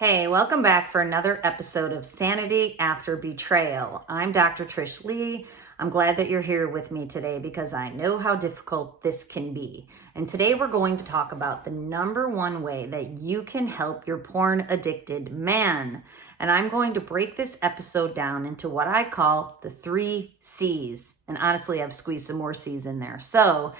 Hey, welcome back for another episode of Sanity After Betrayal. I'm Dr. Trish Leigh. I'm glad that you're here with me today because I know how difficult this can be. And today we're going to talk about the number one way that you can help your porn addicted man. And I'm going to break this episode down into what I call the 3 C's. And honestly, I've squeezed some more C's in there. So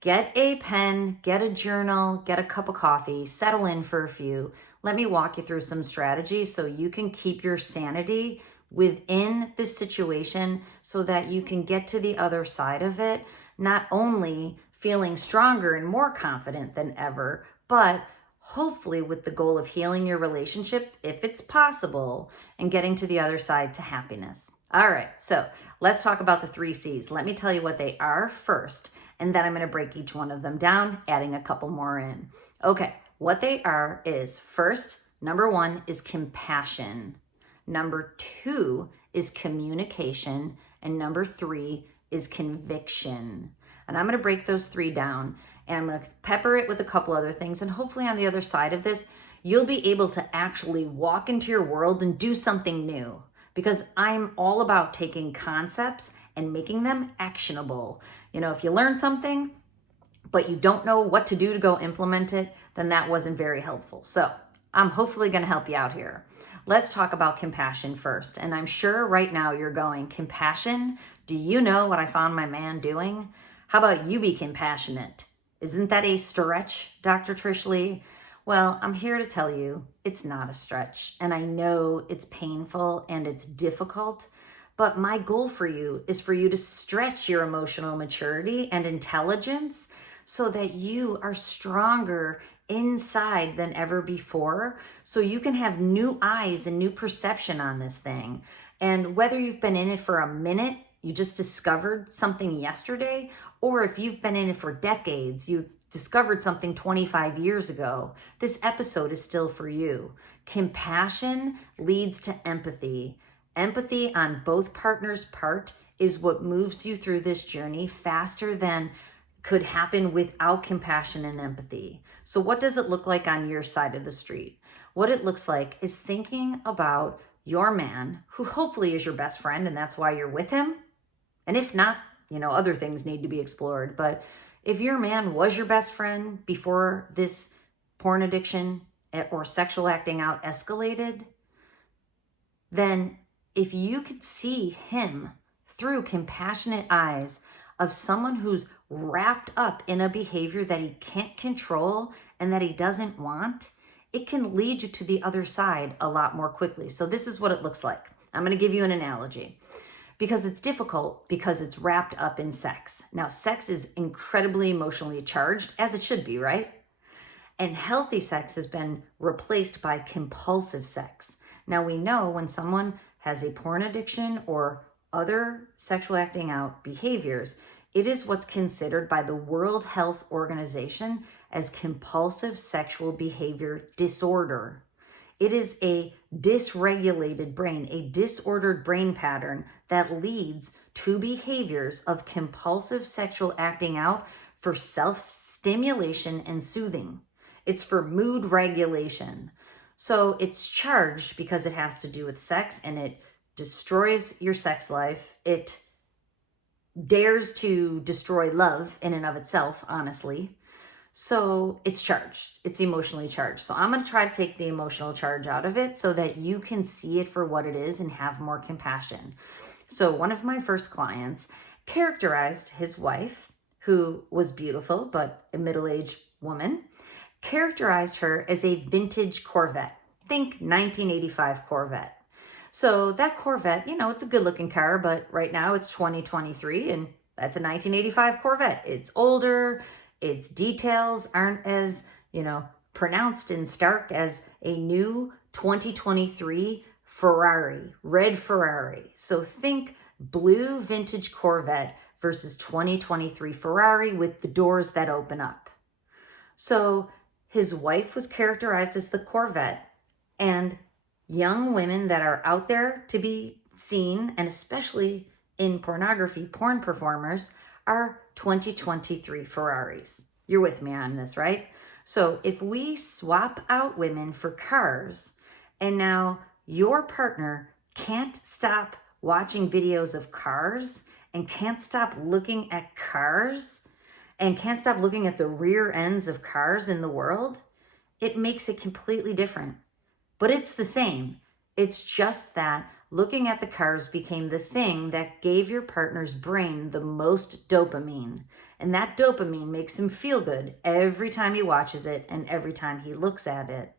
get a pen, get a journal, get a cup of coffee, settle in for a few. Let me walk you through some strategies so you can keep your sanity within this situation so that you can get to the other side of it, not only feeling stronger and more confident than ever, but hopefully with the goal of healing your relationship, if it's possible, and getting to the other side to happiness. All right, so let's talk about the 3 C's. Let me tell you what they are first, and then I'm going to break each one of them down, adding a couple more in. Okay, what they are is first, number 1 is compassion. Number 2 is communication. And number 3 is conviction. And I'm going to break those 3 down, and I'm going to pepper it with a couple other things. And hopefully on the other side of this, you'll be able to actually walk into your world and do something new. Because I'm all about taking concepts and making them actionable. You know, if you learn something, but you don't know what to do to go implement it, then that wasn't very helpful. So I'm hopefully going to help you out here. Let's talk about compassion first. And I'm sure right now you're going, compassion? Do you know what I found my man doing? How about you be compassionate? Isn't that a stretch, Dr. Trish Leigh? Well, I'm here to tell you it's not a stretch. And I know it's painful and it's difficult. But my goal for you is for you to stretch your emotional maturity and intelligence so that you are stronger inside than ever before, so you can have new eyes and new perception on this thing. And whether you've been in it for a minute, you just discovered something yesterday, or if you've been in it for decades, you discovered something 25 years ago, this episode is still for you. Compassion leads to empathy. Empathy on both partners' part is what moves you through this journey faster than could happen without compassion and empathy. So what does it look like on your side of the street? What it looks like is thinking about your man, who hopefully is your best friend, and that's why you're with him. And if not, other things need to be explored. But if your man was your best friend before this porn addiction or sexual acting out escalated, then if you could see him through compassionate eyes of someone who's wrapped up in a behavior that he can't control and that he doesn't want, it can lead you to the other side a lot more quickly. So this is what it looks like. I'm going to give you an analogy because it's difficult because it's wrapped up in sex. Now, sex is incredibly emotionally charged, as it should be, right? And healthy sex has been replaced by compulsive sex. Now, we know when someone has a porn addiction or other sexual acting out behaviors, it is what's considered by the World Health Organization as compulsive sexual behavior disorder. It is a dysregulated brain, a disordered brain pattern that leads to behaviors of compulsive sexual acting out for self-stimulation and soothing. It's for mood regulation. So it's charged because it has to do with sex, and it destroys your sex life. It dares to destroy love in and of itself, honestly. So it's charged. It's emotionally charged. So I'm going to try to take the emotional charge out of it so that you can see it for what it is and have more compassion. So one of my first clients characterized his wife, who was beautiful but a middle-aged woman, characterized her as a vintage Corvette. Think 1985 Corvette. So that Corvette, it's a good looking car, but right now it's 2023 and that's a 1985 Corvette. It's older, its details aren't as, pronounced and stark as a new 2023 Ferrari, red Ferrari. So think blue vintage Corvette versus 2023 Ferrari with the doors that open up. So his wife was characterized as the Corvette, and young women that are out there to be seen, and especially in pornography, porn performers, are 2023 Ferraris. You're with me on this, right? So if we swap out women for cars, And now your partner can't stop watching videos of cars and can't stop looking at cars and can't stop looking at the rear ends of cars in the world, it makes it completely different. But it's the same. It's just that looking at the cars became the thing that gave your partner's brain the most dopamine. And that dopamine makes him feel good every time he watches it and every time he looks at it.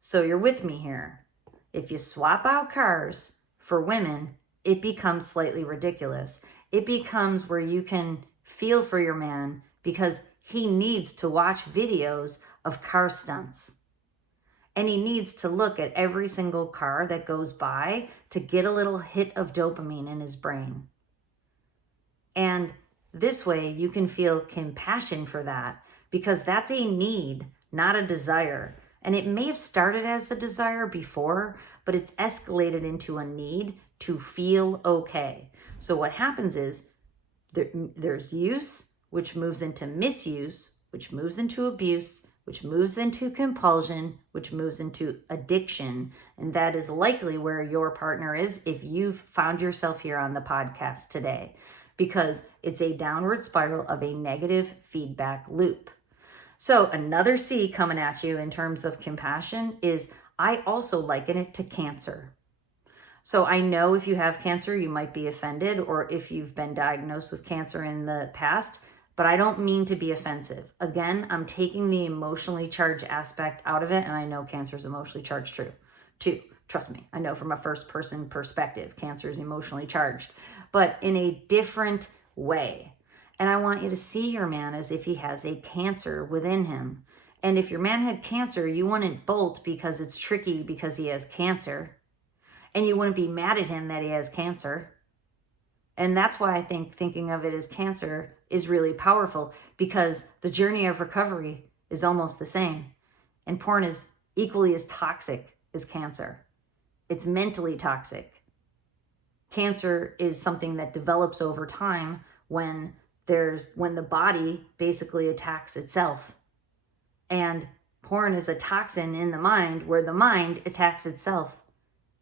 So you're with me here. If you swap out cars for women, it becomes slightly ridiculous. It becomes where you can feel for your man because he needs to watch videos of car stunts. And he needs to look at every single car that goes by to get a little hit of dopamine in his brain. And this way you can feel compassion for that because that's a need, not a desire. And it may have started as a desire before, but it's escalated into a need to feel okay. So what happens is there's use, which moves into misuse, which moves into abuse, which moves into compulsion, which moves into addiction. And that is likely where your partner is if you've found yourself here on the podcast today, because it's a downward spiral of a negative feedback loop. So another C coming at you in terms of compassion is I also liken it to cancer. So I know if you have cancer, you might be offended, or if you've been diagnosed with cancer in the past, but I don't mean to be offensive. Again, I'm taking the emotionally charged aspect out of it, and I know cancer is emotionally charged too. Trust me, I know from a first person perspective, cancer is emotionally charged, but in a different way. And I want you to see your man as if he has a cancer within him. And if your man had cancer, you wouldn't bolt because it's tricky because he has cancer. And you wouldn't be mad at him that he has cancer. And that's why I think thinking of it as cancer is really powerful, because the journey of recovery is almost the same. And porn is equally as toxic as cancer. It's mentally toxic. Cancer is something that develops over time when the body basically attacks itself. And porn is a toxin in the mind where the mind attacks itself.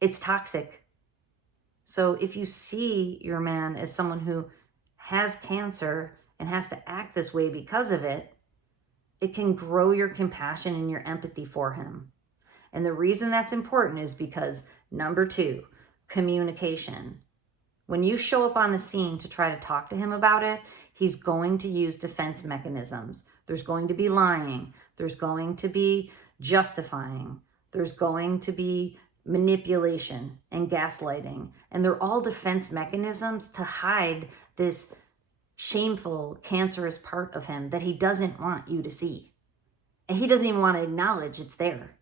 It's toxic. So if you see your man as someone who has cancer and has to act this way because of it, it can grow your compassion and your empathy for him. And the reason that's important is because, number 2, communication. When you show up on the scene to try to talk to him about it, he's going to use defense mechanisms. There's going to be lying. There's going to be justifying. There's going to be manipulation and gaslighting. And they're all defense mechanisms to hide this shameful, cancerous part of him that he doesn't want you to see. And he doesn't even want to acknowledge it's there.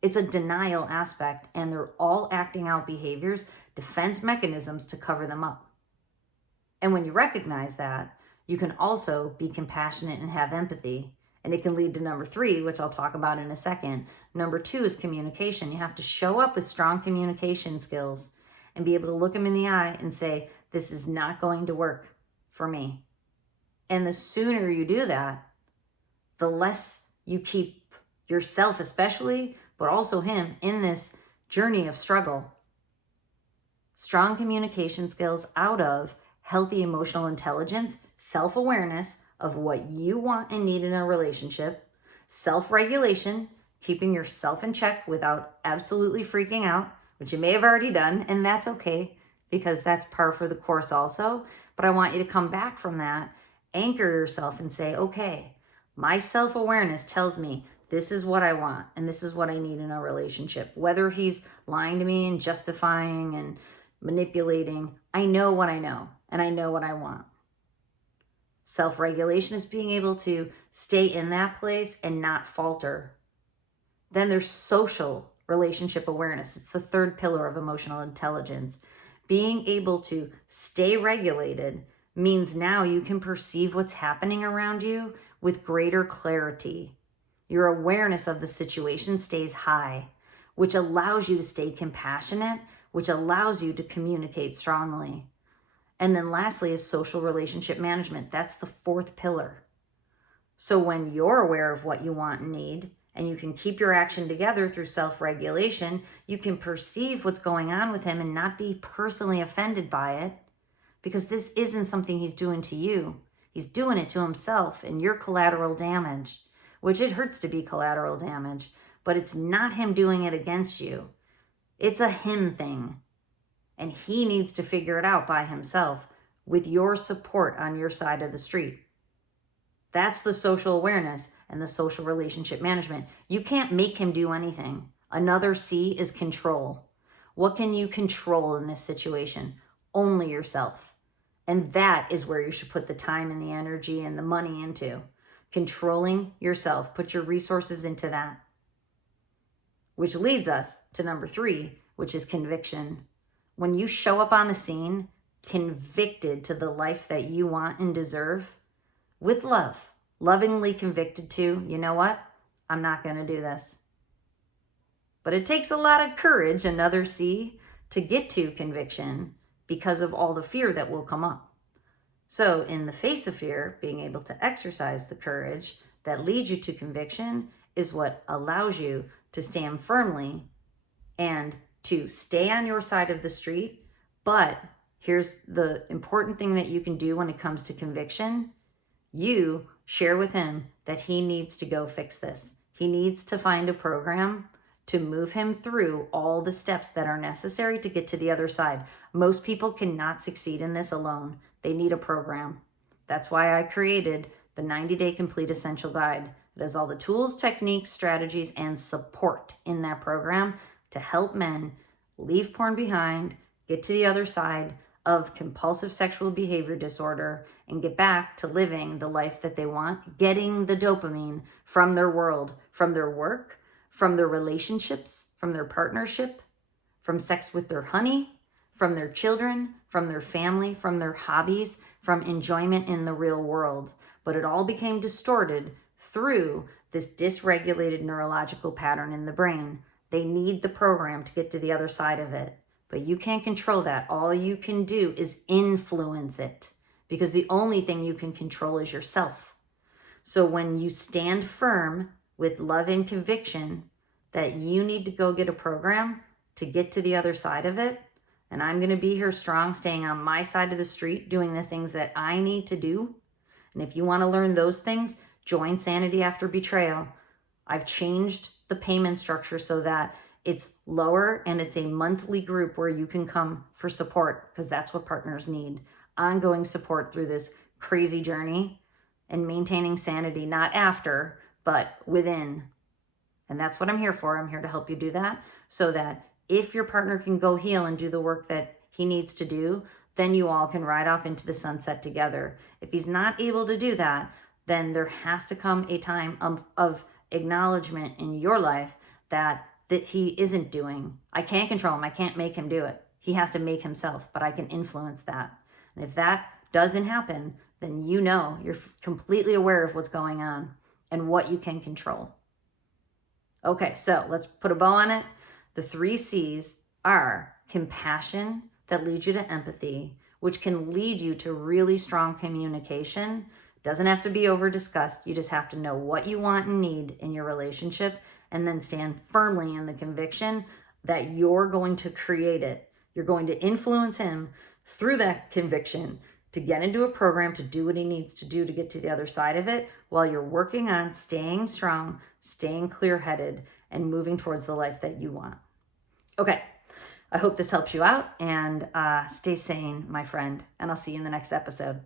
It's a denial aspect, and they're all acting out behaviors, defense mechanisms to cover them up. And when you recognize that, you can also be compassionate and have empathy. And it can lead to number 3, which I'll talk about in a second. Number 2 is communication. You have to show up with strong communication skills and be able to look him in the eye and say, this is not going to work for me. And the sooner you do that, the less you keep yourself especially, but also him, in this journey of struggle. Strong communication skills out of healthy emotional intelligence, self-awareness of what you want and need in a relationship, self-regulation, keeping yourself in check without absolutely freaking out, which you may have already done, and that's okay because that's par for the course also. But I want you to come back from that, anchor yourself and say, okay, my self-awareness tells me this is what I want and this is what I need in a relationship. Whether he's lying to me and justifying and manipulating, I know what I know and I know what I want. Self-regulation is being able to stay in that place and not falter. Then there's social relationship awareness. It's the 3rd pillar of emotional intelligence. Being able to stay regulated means now you can perceive what's happening around you with greater clarity. Your awareness of the situation stays high, which allows you to stay compassionate, which allows you to communicate strongly. And then lastly is social relationship management. That's the 4th pillar. So when you're aware of what you want and need, and you can keep your action together through self-regulation, you can perceive what's going on with him and not be personally offended by it, because this isn't something he's doing to you. He's doing it to himself, and you're collateral damage, which it hurts to be collateral damage, but it's not him doing it against you. It's a him thing, and he needs to figure it out by himself with your support on your side of the street. That's the social awareness and the social relationship management. You can't make him do anything. Another C is control. What can you control in this situation? Only yourself. And that is where you should put the time and the energy and the money into. Controlling yourself. Put your resources into that. Which leads us to number 3, which is conviction. When you show up on the scene, convicted to the life that you want and deserve, with love, lovingly convicted to, you know what? I'm not going to do this. But it takes a lot of courage, another C, to get to conviction because of all the fear that will come up. So in the face of fear, being able to exercise the courage that leads you to conviction is what allows you to stand firmly and to stay on your side of the street. But here's the important thing that you can do when it comes to conviction. You share with him that he needs to go fix this. He needs to find a program to move him through all the steps that are necessary to get to the other side. Most people cannot succeed in this alone. They need a program. That's why I created the 90-Day Complete Essential Guide. It has all the tools, techniques, strategies, and support in that program to help men leave porn behind, get to the other side of compulsive sexual behavior disorder, and get back to living the life that they want, getting the dopamine from their world, from their work, from their relationships, from their partnership, from sex with their honey, from their children, from their family, from their hobbies, from enjoyment in the real world. But it all became distorted through this dysregulated neurological pattern in the brain. They need the program to get to the other side of it. But you can't control that. All you can do is influence it, because the only thing you can control is yourself. So when you stand firm with love and conviction that you need to go get a program to get to the other side of it, and I'm going to be here strong, staying on my side of the street, doing the things that I need to do. And if you want to learn those things, join Sanity After Betrayal. I've changed the payment structure so that it's lower, and it's a monthly group where you can come for support, because that's what partners need. Ongoing support through this crazy journey and maintaining sanity, not after, but within. And that's what I'm here for. I'm here to help you do that, so that if your partner can go heal and do the work that he needs to do, then you all can ride off into the sunset together. If he's not able to do that, then there has to come a time of acknowledgement in your life that he isn't doing. I can't control him. I can't make him do it. He has to make himself, but I can influence that. And if that doesn't happen, then you know you're completely aware of what's going on and what you can control. Okay, so let's put a bow on it. The 3 C's are compassion, that leads you to empathy, which can lead you to really strong communication. Doesn't have to be over discussed. You just have to know what you want and need in your relationship, and then stand firmly in the conviction that you're going to create it. You're going to influence him through that conviction to get into a program to do what he needs to do to get to the other side of it, while you're working on staying strong, staying clear-headed, and moving towards the life that you want. Okay, I hope this helps you out, and stay sane, my friend, and I'll see you in the next episode.